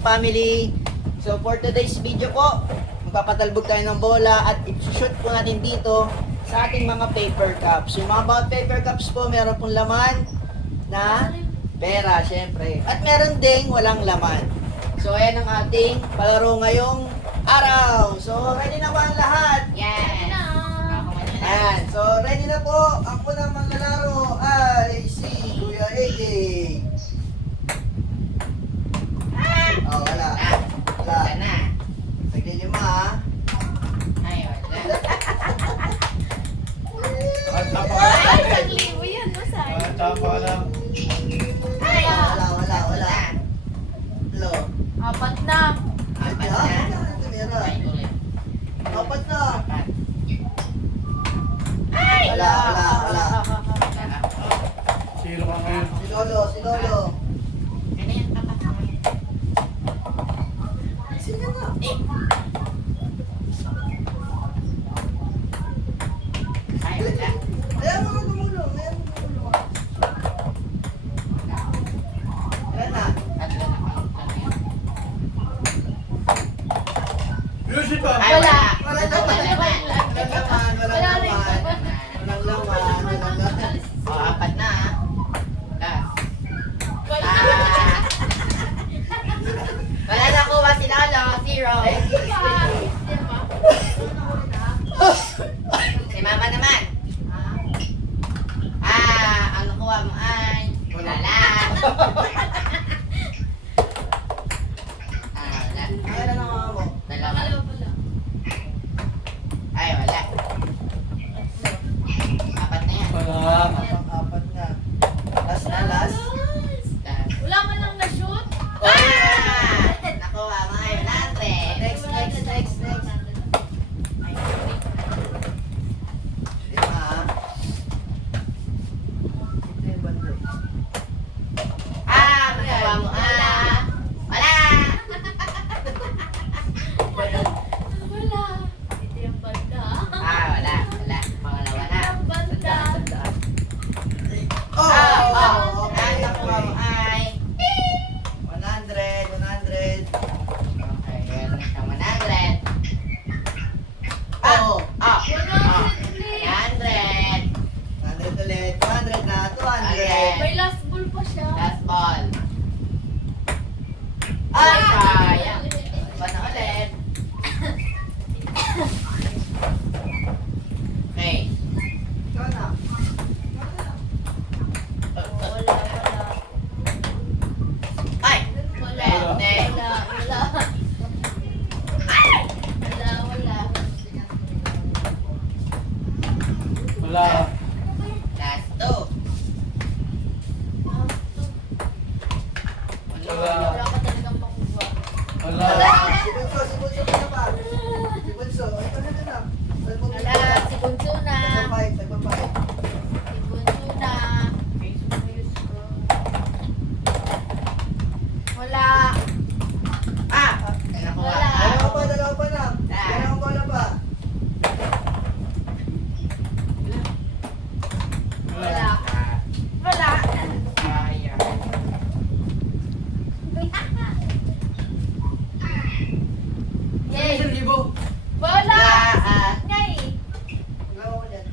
ating family. So for today's video po, magpapatalbog tayo ng bola at i-shoot po natin dito sa ating mga paper cups. Yung mga bawat paper cups po, meron pong laman na pera, syempre. At meron ding walang laman. So ayan ang ating palaro ngayong araw. So ready na ba ang lahat? Yes. Ayan. So ready na po. Ang unang maglalaro ay si Kuya AJ. Oh, wala. Wala. Wala na. Sige lima ha. Ay, wala. Ay, saglibo yan, no, Sai? Tama lang. Ay, Wala. Lo. Apat na. apat Ah, na. tumira. Ay, ulit. Apat na. Apat. Ay! Wala. Wala. Zero ka ngayon. Si Lolo. Ano yan, apat na? Sige na. Eh. Ay, wala. Ayan mga gumulong. Ayan na. Tatlo na pa. Music pa! Ay, Wala. Wala Wala naman. Wala rin. Walang laman. O, apat na. Last. Wala. Wala na kuha si Lolo. Zero. Si Mama naman. Ang nakuha mo ay wala. Wala. Ayan na mga mo. Dalawa. Ay, wala. Apat na yan. Wala. Apat na. Last na, last. Last. Wala man lang na-shoot. Nakuha mo ay 100. Next. Lima ha. Ito yung bando. Nakuha mo wala. Wala. Ito yung banda. Wala. Pangalawa na. Ang banda. Oh! Ang nakuha mo ay 100. okay, meron na siyang 100. Oh! 100 ulit. 100. 100 ulit. 200 na. 200. May last ball pa siya. Last ball. Ay! Sayang. Iba na ulit. Okay. Ikaw na. Wala. Ay! Wala. Pwede. Wala. Last two. Wala. Wala ka talagang makuha. Wala. Si Bunso ka na pa. Si Bunso. Ito na. Wala. Si Bunso na. Nagpa-5. Si Bunso na. Wala. May nakuha. Wala. Dalawa pa na. Dalawang bola pa. Wala. Wala. Sayang. Yay. 1,000. Wala. Wala. Ngay. Gawa ko dyan.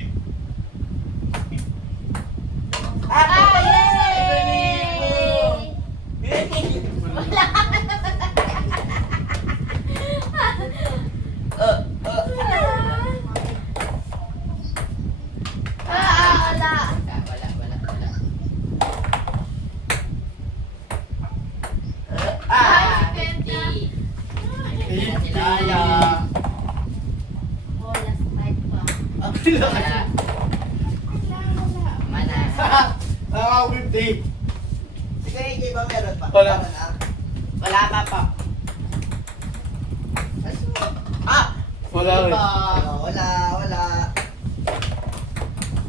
Yay! Wala. Wala. Wala. Ay, 50. Eighty. Si Lolo. Oh, last night pa. Wala. Mana. Nakaka-50. Sige, AJ ba meron pa? Wala. Tama na. Wala pa po. Wala rin. Wala.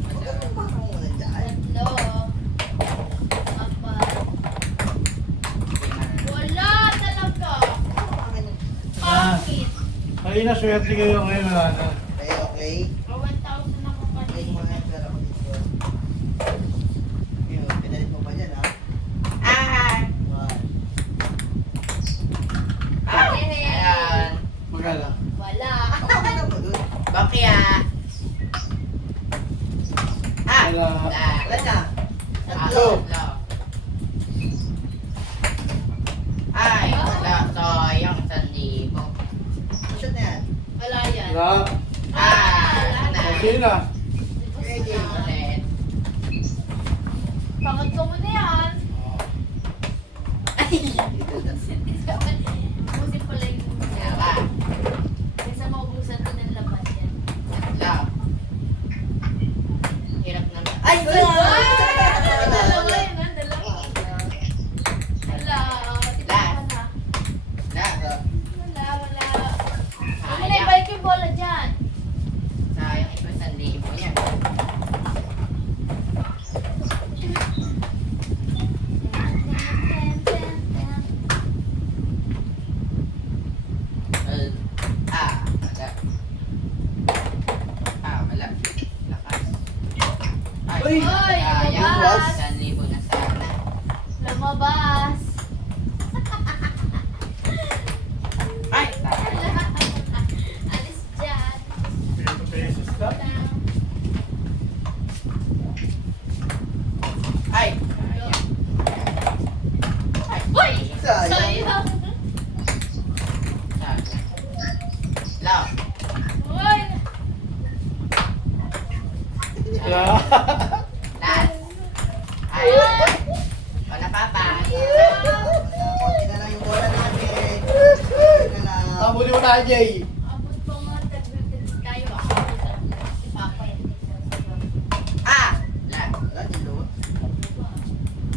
Huwag ka nang makamunan dyan. Tatlo. Apat. Wala talaga. Pangit. Kanina swerte kayo ngayon wala na. Okay. 1,000 ako Click mo na kanina. yung pera ko dito. Yun, pinalit mo pa dyan ha. Ah! Nokia. Ah! Wala. Wala na. Tatlo. Tatlo. Ay, wala. Sayang, 1,000. Shoot na yan. Wala yan. Wala. Ah, na. Okay na. Ready. Ulit. Pangod ko mo na yan. Ubusin pala yung Dalawa. Kaysa maubusan ko ng laman yan. Tatlo. Hirap naman. Ay, wala! Dalawa yun, ah, dalawa. Wala. Tipahan na. Wala. Wala. Ano na, Sayang. ibalik yung bola dyan. Sayang, ito 1,000 niya. Wala. Wala. Lakas. Ay, Uy! sayang. Lumabas. 1,000 na sana. Lumabas. Ay, sayang. Alis dyan. 20 pesos ka? Ay, sayang. Ay, Uy! Sayang. Sayang. Law. Uy! Wala. Last. Ay. Wala pa pa. Konti na lang yung bola natin. Konti na lang. Habulin mo na, Jay. Abot pa nga, tagbitin tayo. Ako si Papa yan. Ah! Last. Wala, nilo.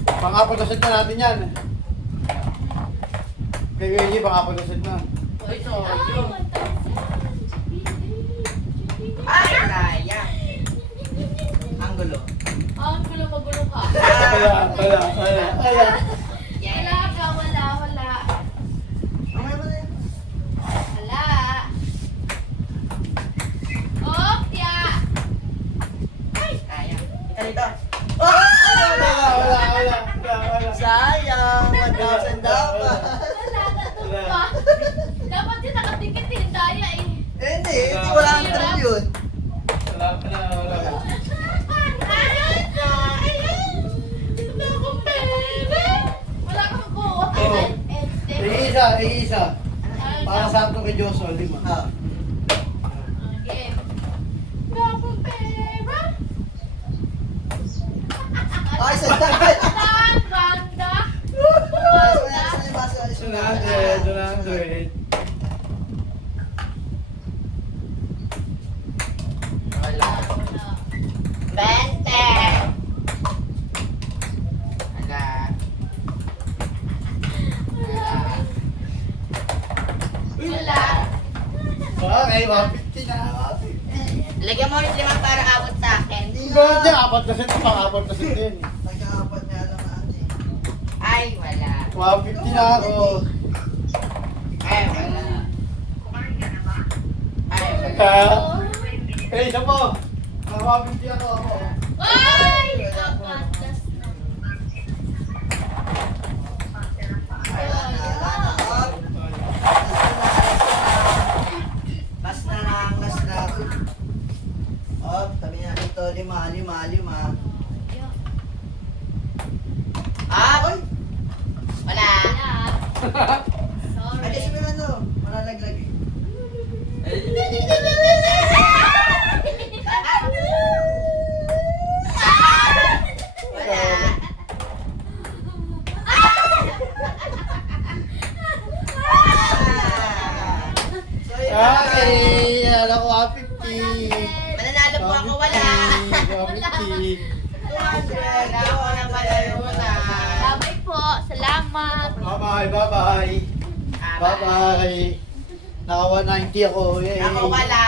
Pang-apat na set na natin yan. Kay Wendy, pang-apat na set na. Uy, Ay, sayang. 1,000. Ay, sayang. Ang gulo. Ang gulo magulo ka. Wala. Yay. Wala ka, wala. Mamaya mo na yan. Wala. Opya! Sayang. Ika dito. Wala. Sayang! 1,000 dapat. Wala, natun pa. Dapat yun nakatikit eh, daya eh. Hindi, wala ang trillion. Wala. Wala kang buwan. Oo. Isa. Para sa ato kay Joshua, 5. Ah, Game. Wala akong pera. ay, sa dapat. Saan? Banda? Baso, 100. Wala. Wala. 20. Wala. Wala. Okay, 150 na. 150. Lagyan mo yung 5 para abot sa akin. Ba, dyan, 4 na set, pang-apat na set din. Nagkakapat nga lang natin. Ay, wala. 150 na ako. Ay, wala. Ay, wala. Isa po. 150 ako. Ay! Apat. Last na. Wala na. Up. Last na lang. Up, tabi na dito. 5. Ah! Oy! Wala. Wala. Sorry. Ay, sabi na to. Malalaglag eh. Wala. So, yun Okay, alam ko 150. Mananalo po ako, wala. 150. 200. Wala ako na pala muna. Bye po. Salamat. Bye-bye. Bye-bye. Naka 190 ako. Yay. Ako wala.